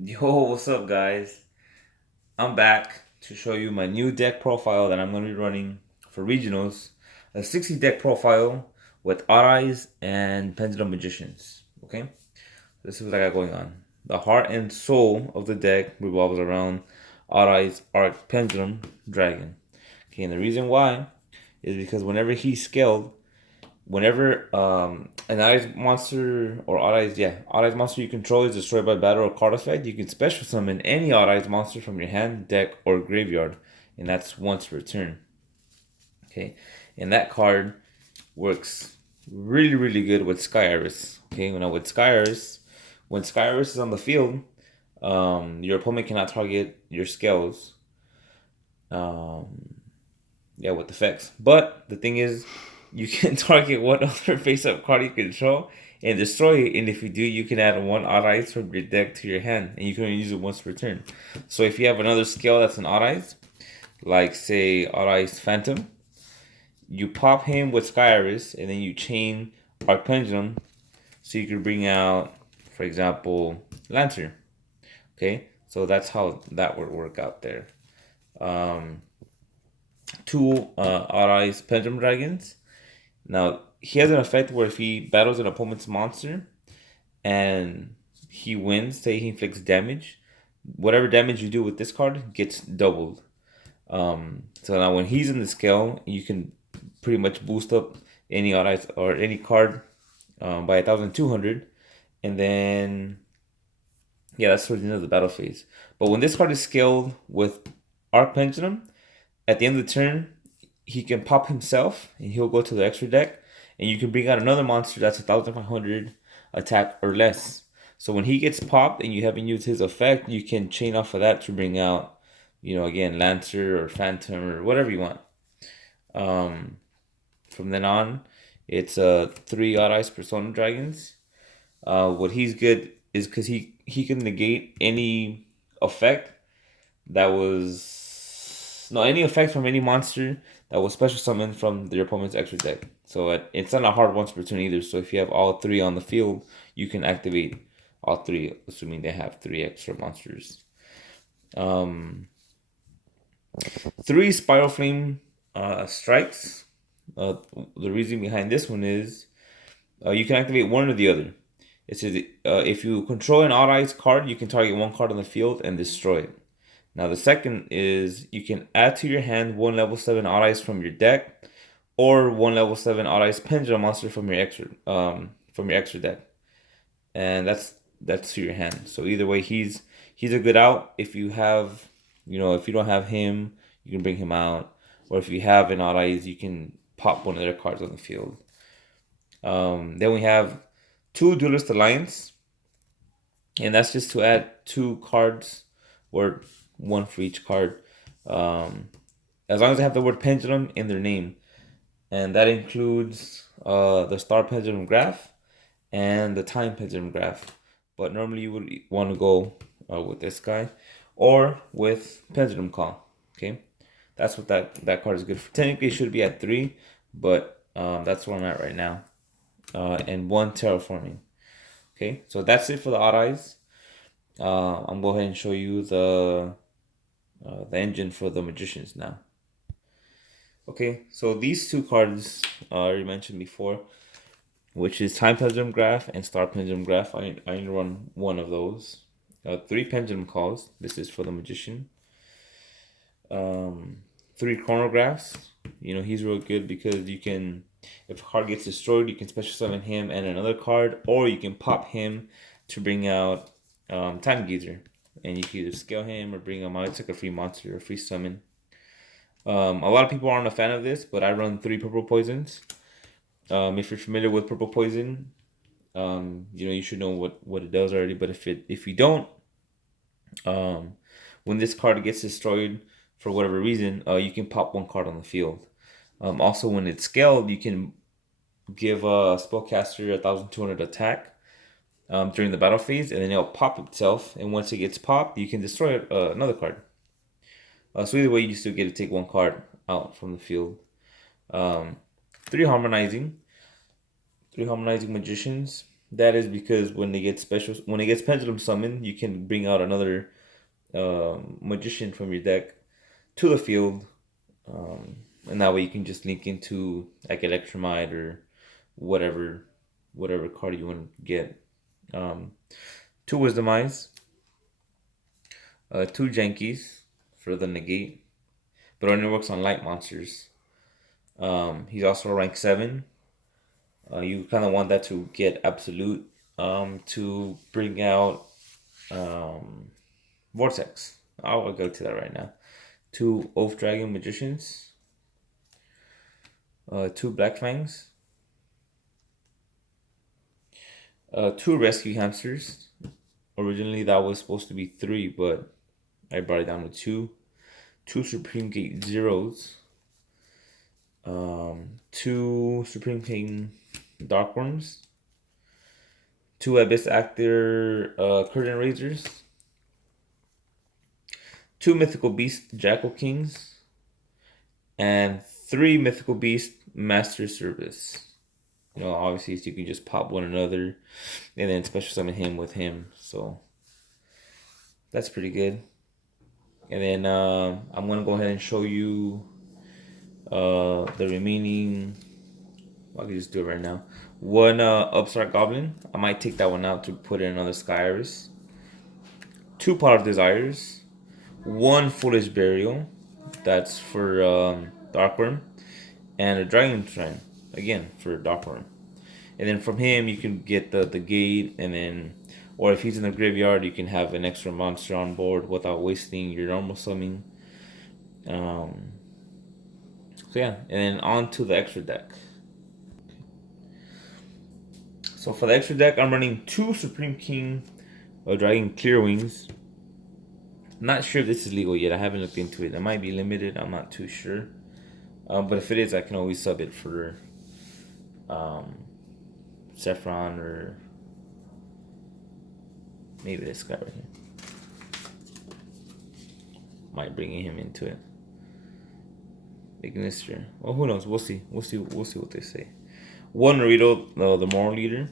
Yo, what's up, guys? I'm back to show you my new deck profile that I'm going to be running for regionals. A 60 deck profile with Odd Eyes and Pendulum Magicians. Okay, this is what I got going on. The heart and soul of the deck revolves around Odd Eyes Arc Pendulum Dragon. Okay, and the reason why is because whenever he's scaled, whenever an eyes monster or odd eyes, yeah, odd eyes monster you control is destroyed by battle or card effect, you can special summon any odd eyes monster from your hand, deck, or graveyard, and that's once per turn. Okay, and that card works really good with Sky Iris. Okay, now with Sky Iris, when Sky Iris is on the field, your opponent cannot target your scales. Um, yeah, with effects. But the thing is, you can target one other face-up card you control and destroy it. And if you do, you can add one odd eyes from your deck to your hand, and you can only use it once per turn. So if you have another scale that's an odd eyes, like say odd eyes Phantom, you pop him with Sky Iris, and then you chain Arc Pendulum, so you can bring out, for example, Lantern. Okay, so that's how that would work out there. Um, two Odd Eyes Pendulum Dragons. Now, he has an effect where if he battles an opponent's monster and he wins, say he inflicts damage, whatever damage you do with this card gets doubled. So now when he's in the scale, you can pretty much boost up any odd eyes or any card by 1,200, and then yeah, that's towards the end of the battle phase. But when this card is scaled with Arc Pendulum, at the end of the turn, he can pop himself and he'll go to the extra deck, and you can bring out another monster that's 1,500 attack or less. So when he gets popped and you haven't used his effect, you can chain off of that to bring out, again, Lancer or Phantom or whatever you want. Um, from then on, it's three Odd Eyes Persona Dragons. What he's good is because he can negate any effect that was no any effect from any monster that was special summoned from their opponent's extra deck. So it's not a hard once per turn either. So if you have all three on the field, you can activate all three, assuming they have three extra monsters. Um, three Spiral Flame strikes. The reason behind this one is you can activate one or the other. It says if you control an odd eyes card, you can target one card on the field and destroy it. Now the second is you can add to your hand one level 7 odd eyes from your deck, or one level 7 odd eyes pendulum monster from your extra deck, and that's to your hand. So either way, he's a good out. If you have, if you don't have him, you can bring him out, or if you have an odd eyes, you can pop one of their cards on the field. Then we have two Duelist Alliance, and that's just to add two cards, or one for each card, um, as long as they have the word pendulum in their name, and that includes the Star Pendulum Graph and the Time Pendulum Graph. But normally you would want to go with this guy or with Pendulum Call. Okay, that's what that card is good for. Technically, it should be at 3, but that's where I'm at right now. And one Terraforming. Okay, so that's it for the odd eyes. I'm going to go ahead and show you the engine for the Magicians now. Okay, so these two cards I already mentioned before, which is Time Pendulum Graph and Star Pendulum Graph. I run one of those. Three Pendulum Calls. This is for the Magician. Three Chronographs. He's real good because you can, if a card gets destroyed, you can special summon him and another card, or you can pop him to bring out Time Gazer, and you can either scale him or bring him out. It's like a free monster or free summon. A lot of people aren't a fan of this, but I run three Purple Poisons. If you're familiar with Purple Poison, you should know what it does already. But if you don't, when this card gets destroyed for whatever reason, you can pop one card on the field. Also, when it's scaled, you can give a spellcaster 1,200 attack during the battle phase, and then it'll pop itself. And once it gets popped, you can destroy another card. So either way, you still get to take one card out from the field. Um, three harmonizing magicians. That is because when it gets pendulum summoned, you can bring out another magician from your deck to the field, and that way you can just link into like Electromite or whatever whatever card you want to get. Um, two Wisdom Eyes, two Jankies for the negate, but only works on light monsters. He's also rank 7. You kind of want that to get absolute to bring out um, Vortex. I'll go to that right now. Two Oath Dragon Magicians, two Black Fangs, two Rescue Hamsters. Originally that was supposed to be 3, but I brought it down to 2. Two Supreme Gate Zeros, two Supreme King Darkworms, two Abyss Actor Curtain Raisers, two Mythical Beast Jackal Kings, and 3 Mythical Beast Master Service. You know, obviously, so you can just pop one another and then special summon him with him. So that's pretty good. And then I'm going to go ahead and show you the remaining. Well, I can just do it right now. One Upstart Goblin. I might take that one out to put in another Sky Iris. 2 Pot of Desires. 1 Foolish Burial. That's for Darkworm. And a Dragon Shrine. Again, for Darkworm. And then from him, you can get the gate. And then, or if he's in the graveyard, you can have an extra monster on board without wasting your normal summoning. So yeah, and then on to the extra deck. So for the extra deck, I'm running 2 Supreme King Dragon Clear Wings. Not sure if this is legal yet. I haven't looked into it. It might be limited. I'm not too sure. But if it is, I can always sub it for Saffron or maybe this guy right here. Might bring him into it. Ignister. Well, who knows? We'll see. We'll see what they say. 1 Naruto, the Moral Leader.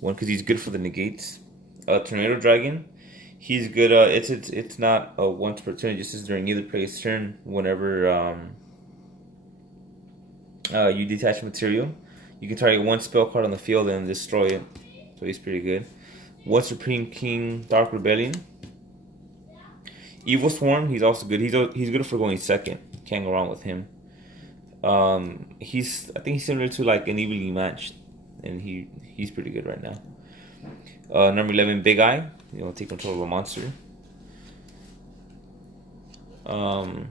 1 because he's good for the negates. Tornado Dragon. He's good. It's not a once per turn. It just is during either player's turn. Whenever you detach material, you can target 1 spell card on the field and destroy it. So he's pretty good. 1 Supreme King Dark Rebellion. Evil Swarm. He's also good. He's good for going second. Can't go wrong with him. I think he's similar to like an Evenly Matched, and he's pretty good right now. Number 11, Big Eye. You want to take control of a monster. Odd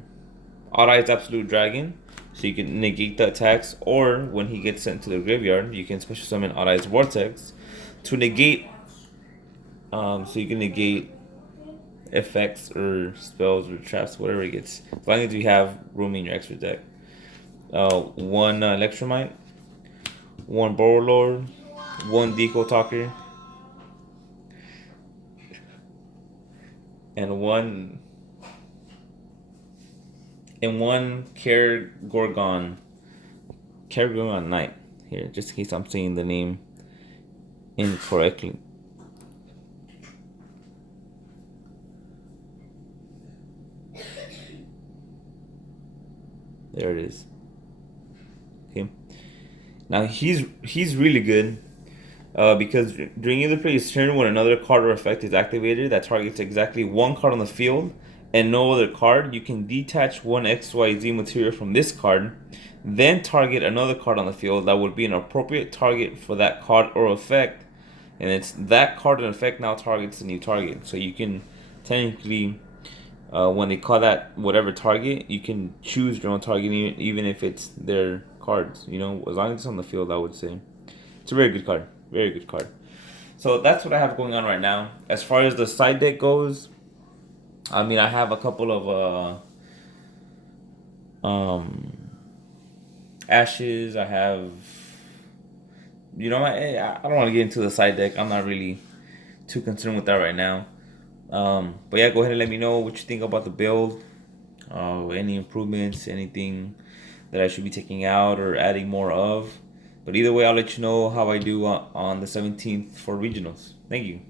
Eye's Absolute Dragon. So you can negate the attacks, or when he gets sent to the graveyard, you can special summon Odd Eye's Vortex to negate. So you can negate effects or spells or traps, whatever it gets, as long as you have room in your extra deck. 1 Electromite, 1 Borrowlord, 1 Deco Talker, and one Kergorgon Knight. Here, just in case I'm saying the name incorrectly. There it is. Okay. Now he's really good because during either player's turn, when another card or effect is activated that targets exactly 1 card on the field and no other card, you can detach 1 XYZ material from this card, then target another card on the field that would be an appropriate target for that card or effect, and it's that card and effect now targets the new target. So you can technically, when they call that whatever target, you can choose your own target even if it's their cards. You know, as long as it's on the field, I would say it's a very good card. Very good card. So that's what I have going on right now. As far as the side deck goes, I mean, I have a couple of Ashes. I have, you know, I don't want to get into the side deck. I'm not really too concerned with that right now. But yeah, go ahead and let me know what you think about the build. Any improvements, anything that I should be taking out or adding more of. But either way, I'll let you know how I do on the 17th for regionals. Thank you.